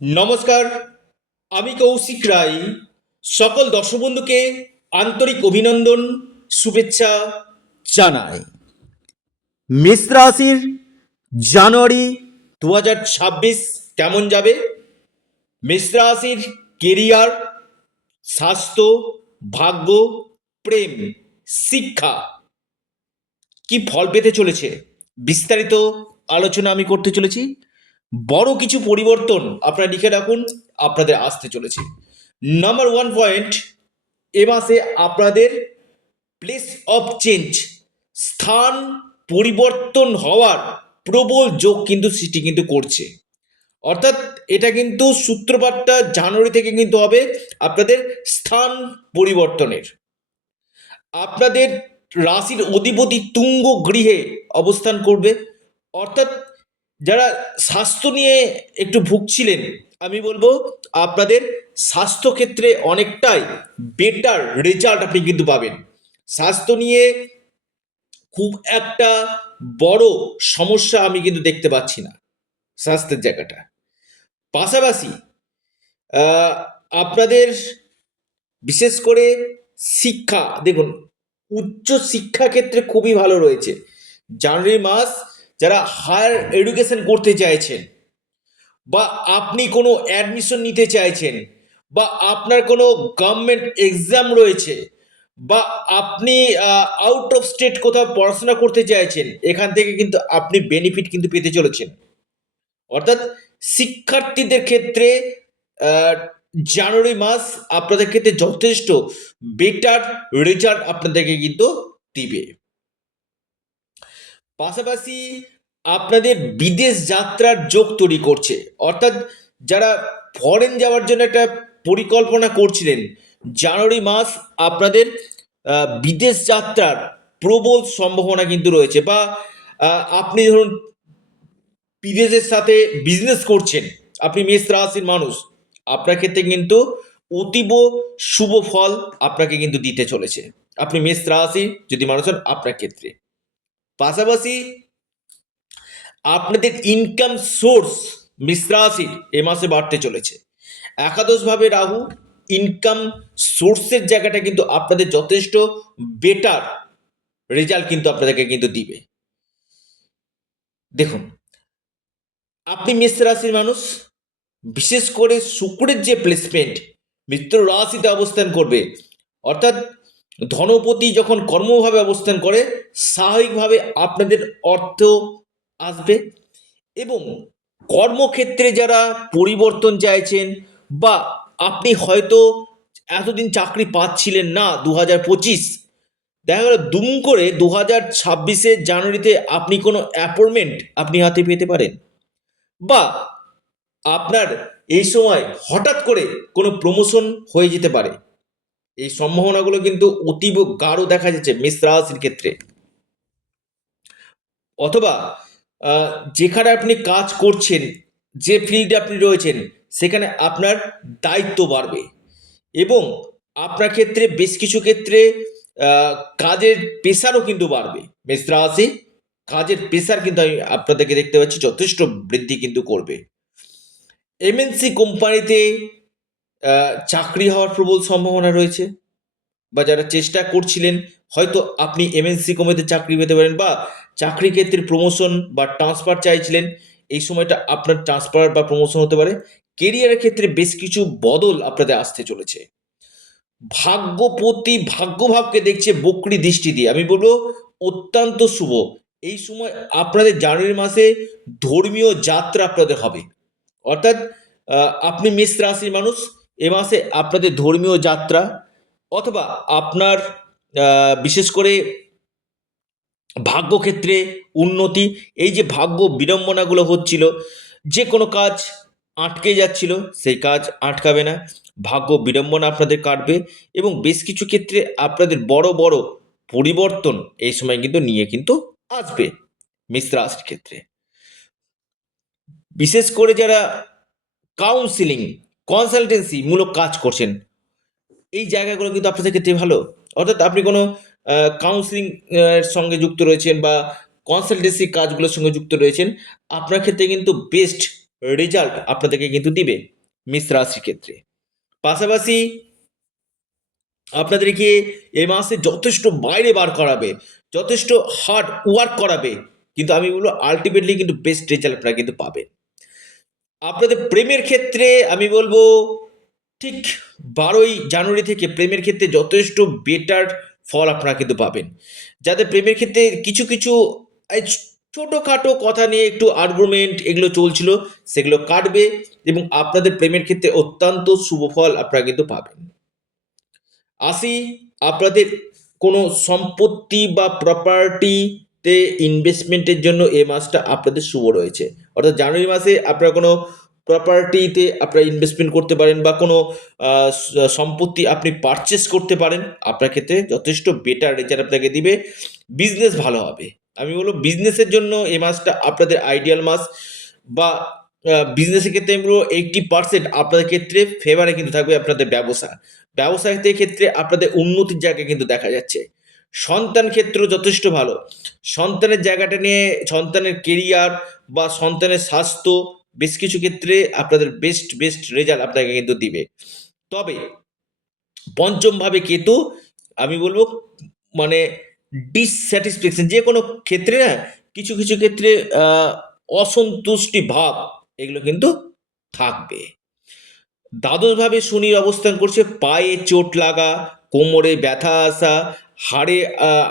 নমস্কার, আমি কৌশিক রায়। সকল দর্শক বন্ধুকে আন্তরিক অভিনন্দন, শুভেচ্ছা জানাই। মেষ রাশির জানুয়ারি 2026 কেমন যাবে? মেষ রাশির কেরিয়ার, স্বাস্থ্য, ভাগ্য, প্রেম, শিক্ষা কি ফল পেতে চলেছে, বিস্তারিত আলোচনা আমি করতে চলেছি। বড় কিছু পরিবর্তন আপনারা লিখে রাখুন, আপনাদের আসতে চলেছে। নাম্বার ওয়ান পয়েন্ট, এ মাসে আপনাদের প্লেস অফ চেঞ্জ, স্থান পরিবর্তন হওয়ার প্রবল যোগ কিন্তু সৃষ্টি কিন্তু করছে। অর্থাৎ এটা কিন্তু সূত্রপাতটা জানুয়ারি থেকে কিন্তু হবে আপনাদের স্থান পরিবর্তনের। আপনাদের রাশির অধিপতি তুঙ্গ গৃহে অবস্থান করবে। অর্থাৎ যারা স্বাস্থ্য নিয়ে একটু ভুগছিলেন, আমি বলবো আপনাদের স্বাস্থ্যক্ষেত্রে অনেকটাই বেটার রেজাল্ট আপনি কিন্তু পাবেন। স্বাস্থ্য নিয়ে খুব একটা বড় সমস্যা আমি কিন্তু দেখতে পাচ্ছি না স্বাস্থ্যের জায়গাটা। পাশাপাশি আহ, আপনাদের বিশেষ করে শিক্ষা, দেখুন উচ্চ শিক্ষা ক্ষেত্রে খুবই ভালো রয়েছে। জানুয়ারি মাস যারা হায়ার এডুকেশন করতে চাইছেন, বা আপনি কোনো অ্যাডমিশন নিতে চাইছেন, বা আপনার কোনো গভর্নমেন্ট এক্সাম রয়েছে, বা আপনি আউট অফ স্টেট কোথাও পড়াশোনা করতে চাইছেন, এখান থেকে কিন্তু আপনি বেনিফিট কিন্তু পেতে চলেছেন। অর্থাৎ শিক্ষার্থীদের ক্ষেত্রে আহ, জানুয়ারি মাস আপনাদের ক্ষেত্রে যথেষ্ট বেটার রেজাল্ট আপনাদেরকে কিন্তু দিবে। পাশাপাশি আপনাদের বিদেশ যাত্রার যোগ তৈরি করছে। অর্থাৎ যারা ফরেন যাওয়ার জন্য একটা পরিকল্পনা করছিলেন, জানুয়ারি মাস আপনাদের বিদেশ যাত্রার প্রবল সম্ভাবনা কিন্তু রয়েছে। বা আপনি ধরুন বিদেশের সাথে বিজনেস করছেন, আপনি মেষ রাশির মানুষ, আপনার ক্ষেত্রে কিন্তু অতীব শুভ ফল আপনাকে কিন্তু দিতে চলেছে। আপনি মেষ রাশি যদি মানুষ হন আপনার ক্ষেত্রে। পাশাপাশি আপনাদের ইনকাম সোর্স মেষ রাশির এ মাসে বাড়তে চলেছে। একাদশভাবে রাহু, ইনকাম সোর্সের জায়গাটা কিন্তু আপনাদের যথেষ্ট বেটার রেজাল্ট কিন্তু আপনাদেরকে কিন্তু দিবে। দেখুন, আপনি মেষ রাশির মানুষ, বিশেষ করে শুক্রের যে প্লেসমেন্ট মিত্র রাশিতে অবস্থান করবে, অর্থাৎ ধনপতি যখন কর্মভাবে অবস্থান করে, স্বাভাবিকভাবে আপনাদের অর্থ আসবে। এবং কর্মক্ষেত্রে যারা পরিবর্তন চাইছেন, বা আপনি হয়তো এতদিন চাকরি পাচ্ছিলেন না, 2025 দেখা গেল দুম করে 2026 জানুয়ারিতে আপনি কোনো অ্যাপয়েন্টমেন্ট আপনি হাতে পেতে পারেন, বা আপনার এই সময় হঠাৎ করে কোনো প্রমোশন হয়ে যেতে পারে। এই সম্ভাবনাগুলো কিন্তু অতীব গাঢ় দেখা যাচ্ছে মেষ রাশির ক্ষেত্রে। অথবা আহ, যেখানে আপনি কাজ করছেন, যে ফিল্ডে আপনি রয়েছেন, সেখানে আপনার দায়িত্ব বাড়বে। এবং আপনার ক্ষেত্রে বেশ কিছু ক্ষেত্রে কাজের প্রেশারও কিন্তু বাড়বে। মেষ রাশি, কাজের প্রেশার কিন্তু আমি আপনাদেরকে দেখতে পাচ্ছি যথেষ্ট বৃদ্ধি কিন্তু করবে। এমএনসি কোম্পানিতে চাকরি হওয়ার প্রবল সম্ভাবনা রয়েছে, বা যারা চেষ্টা করছিলেন হয়তো আপনি এমএনসি কোম্পানিতে চাকরি পেতে পারেন, বা চাকরি ক্ষেত্রে প্রমোশন বা ট্রান্সফার চাইছিলেন, এই সময়টা আপনার ট্রান্সফার বা প্রমোশন হতে পারে। কেরিয়ারের ক্ষেত্রে বেশ কিছু বদল আপনাদের আসতে চলেছে। ভাগ্যপতি ভাগ্যভাবকে দেখছে বকরি দৃষ্টি দিয়ে, আমি বলবো অত্যন্ত শুভ। এই সময় আপনাদের জানুয়ারি মাসে ধর্মীয় যাত্রা আপনাদের হবে। অর্থাৎ আপনি মেষ রাশির মানুষ, এ মাসে আপনাদের ধর্মীয় যাত্রা, অথবা আপনার বিশেষ করে ভাগ্যক্ষেত্রে উন্নতি। এই যে ভাগ্য বিড়ম্বনাগুলো হচ্ছিল, যে কোনো কাজ আটকে যাচ্ছিল, সেই কাজ আটকাবে না, ভাগ্য বিড়ম্বনা আপনাদের কাটবে। এবং বেশ কিছু ক্ষেত্রে আপনাদের বড় বড় পরিবর্তন এই সময় কিন্তু নিয়ে কিন্তু আসবে মেষ রাশির ক্ষেত্রে। বিশেষ করে যারা কাউন্সিলিং, কনসালটেন্সি মূলক কাজ করছেন, এই জায়গাগুলো কিন্তু আপনাদের ক্ষেত্রে ভালো। অর্থাৎ আপনি কোনো কাউন্সিলিং এর সঙ্গে যুক্ত রয়েছেন, বা কনসালটেন্সি কাজগুলোর সঙ্গে যুক্ত রয়েছেন, আপনার ক্ষেত্রে কিন্তু বেস্ট রেজাল্ট আপনাদেরকে কিন্তু দিবে মেষ রাশির ক্ষেত্রে। পাশাপাশি আপনাদেরকে এই মাসে যথেষ্ট বাইরে বার করাবে, যথেষ্ট হার্ড ওয়ার্ক করাবে, কিন্তু আমি বলবো আলটিমেটলি কিন্তু বেস্ট রেজাল্ট আপনারা কিন্তু পাবেন। আপনাদের প্রেমের ক্ষেত্রে আমি বলবো ঠিক 12ই জানুয়ারি থেকে প্রেমের ক্ষেত্রে যথেষ্ট বেটার ফল আপনারা কিন্তু পাবেন। যাদের প্রেমের ক্ষেত্রে কিছু কিছু এই ছোটোখাটো কথা নিয়ে একটু আর্গুমেন্ট এগুলো চলছিল, সেগুলো কাটবে এবং আপনাদের প্রেমের ক্ষেত্রে অত্যন্ত শুভ ফল আপনারা কিন্তু পাবেন। আসি আপনাদের কোনো সম্পত্তি বা প্রপার্টিতে ইনভেস্টমেন্টের জন্য এই মাসটা আপনাদের শুভ রয়েছে। অর্থাৎ জানুয়ারি মাসে আপনারা কোনো প্রপার্টিতে আপনারা ইনভেস্টমেন্ট করতে পারেন বা কোনো সম্পত্তি আপনি পারচেস করতে পারেন। আপনার ক্ষেত্রে যথেষ্ট বেটার রেজাল্ট আপনাকে দিবে। বিজনেস ভালো হবে। আমি বলবো বিজনেসের জন্য এই মাসটা আপনাদের আইডিয়াল মাস। বা বিজনেসের ক্ষেত্রে আমি বলবো 80% আপনাদের ক্ষেত্রে ফেভারে কিন্তু থাকবে আপনাদের ব্যবসা। ব্যবসায়ীদের ক্ষেত্রে আপনাদের উন্নতির জায়গা কিন্তু দেখা যাচ্ছে। সন্তান ক্ষেত্র যথেষ্ট ভালো। সন্তানের জায়গাটা নিয়ে সন্তানের কেরিয়ার বা সন্তানের স্বাস্থ্য বেশ কিছু ক্ষেত্রে আপনাদের বেস্ট রেজাল্ট আপনাকে কিন্তু দিবে। তবে পঞ্চমভাবে কেতু আমি বলবো মানে ডিসস্যাটিসফ্যাকশন যে কোনো ক্ষেত্রে না কিছু কিছু ক্ষেত্রে অসন্তুষ্টি ভাব এগুলো কিন্তু থাকবে। দ্বাদশভাবে শনির অবস্থান করছে, পায়ে চোট লাগা, কোমরে ব্যথা আসা, হাড়ে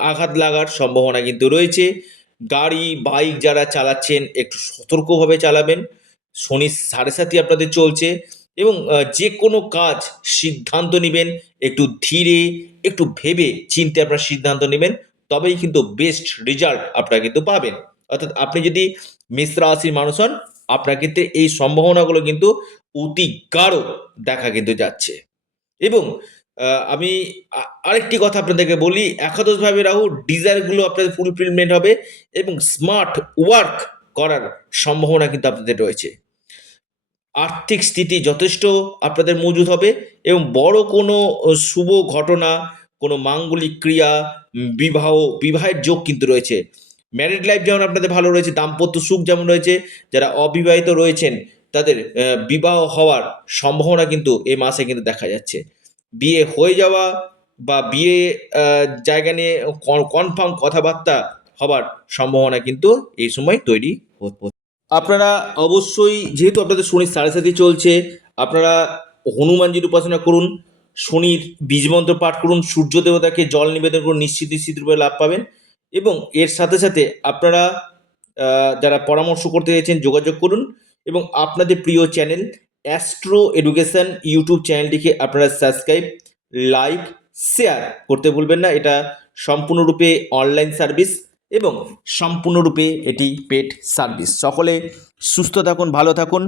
আঘাত লাগার সম্ভাবনা কিন্তু রয়েছে। গাড়ি বাইক যারা চালাচ্ছেন একটু সতর্কভাবে চালাবেন। শনির 7.5 আপনাদের চলছে এবং যে কোনো কাজ সিদ্ধান্ত নেবেন একটু ধীরে, একটু ভেবে চিন্তে আপনার সিদ্ধান্ত নেবেন, তবেই কিন্তু বেস্ট রেজাল্ট আপনারা কিন্তু পাবেন। অর্থাৎ আপনি যদি মেষ রাশির মানুষ হন, আপনার ক্ষেত্রে এই সম্ভাবনাগুলো কিন্তু অতি গাঢ় দেখা কিন্তু যাচ্ছে। এবং আমি আরেকটি কথা আপনাদেরকে বলি, একাদশভাবে রাহু ডিজায়ারগুলো আপনাদের ফুলফিলমেন্ট হবে এবং স্মার্ট ওয়ার্ক করার সম্ভাবনা কিন্তু আপনাদের রয়েছে। আর্থিক স্থিতি যথেষ্ট আপনাদের মজুদ হবে এবং বড় কোনো শুভ ঘটনা, কোনো মাঙ্গলিক ক্রিয়া, বিবাহের যোগ কিন্তু রয়েছে। ম্যারিড লাইফ যেমন আপনাদের ভালো রয়েছে, দাম্পত্য সুখ যেমন রয়েছে, যারা অবিবাহিত রয়েছেন তাদের বিবাহ হওয়ার সম্ভাবনা কিন্তু এই মাসে কিন্তু দেখা যাচ্ছে। বিয়ে হয়ে যাওয়া বা বিয়ে জায়গা নিয়ে কনফার্ম কথাবার্তা হবার সম্ভাবনা কিন্তু এই সময় তৈরি হচ্ছে। আপনারা অবশ্যই যেহেতু আপনাদের শনির 7.5 চলছে, আপনারা হনুমানজির উপাসনা করুন, শনির বীজমন্ত্র পাঠ করুন, সূর্য দেবতাকে জল নিবেদন করুন, নিশ্চিত রূপে লাভ পাবেন। এবং এর সাথে সাথে আপনারা যারা পরামর্শ করতে চাইছেন যোগাযোগ করুন এবং আপনাদের প্রিয় চ্যানেল অ্যাস্ট্রো এডুকেশন ইউটিউব চ্যানেলটিকে আপনারা সাবস্ক্রাইব, লাইক, শেয়ার করতে ভুলবেন না। এটা সম্পূর্ণরূপে অনলাইন সার্ভিস এবং সম্পূর্ণরূপে এটি পেড সার্ভিস। সকলে সুস্থ থাকুন, ভালো থাকুন।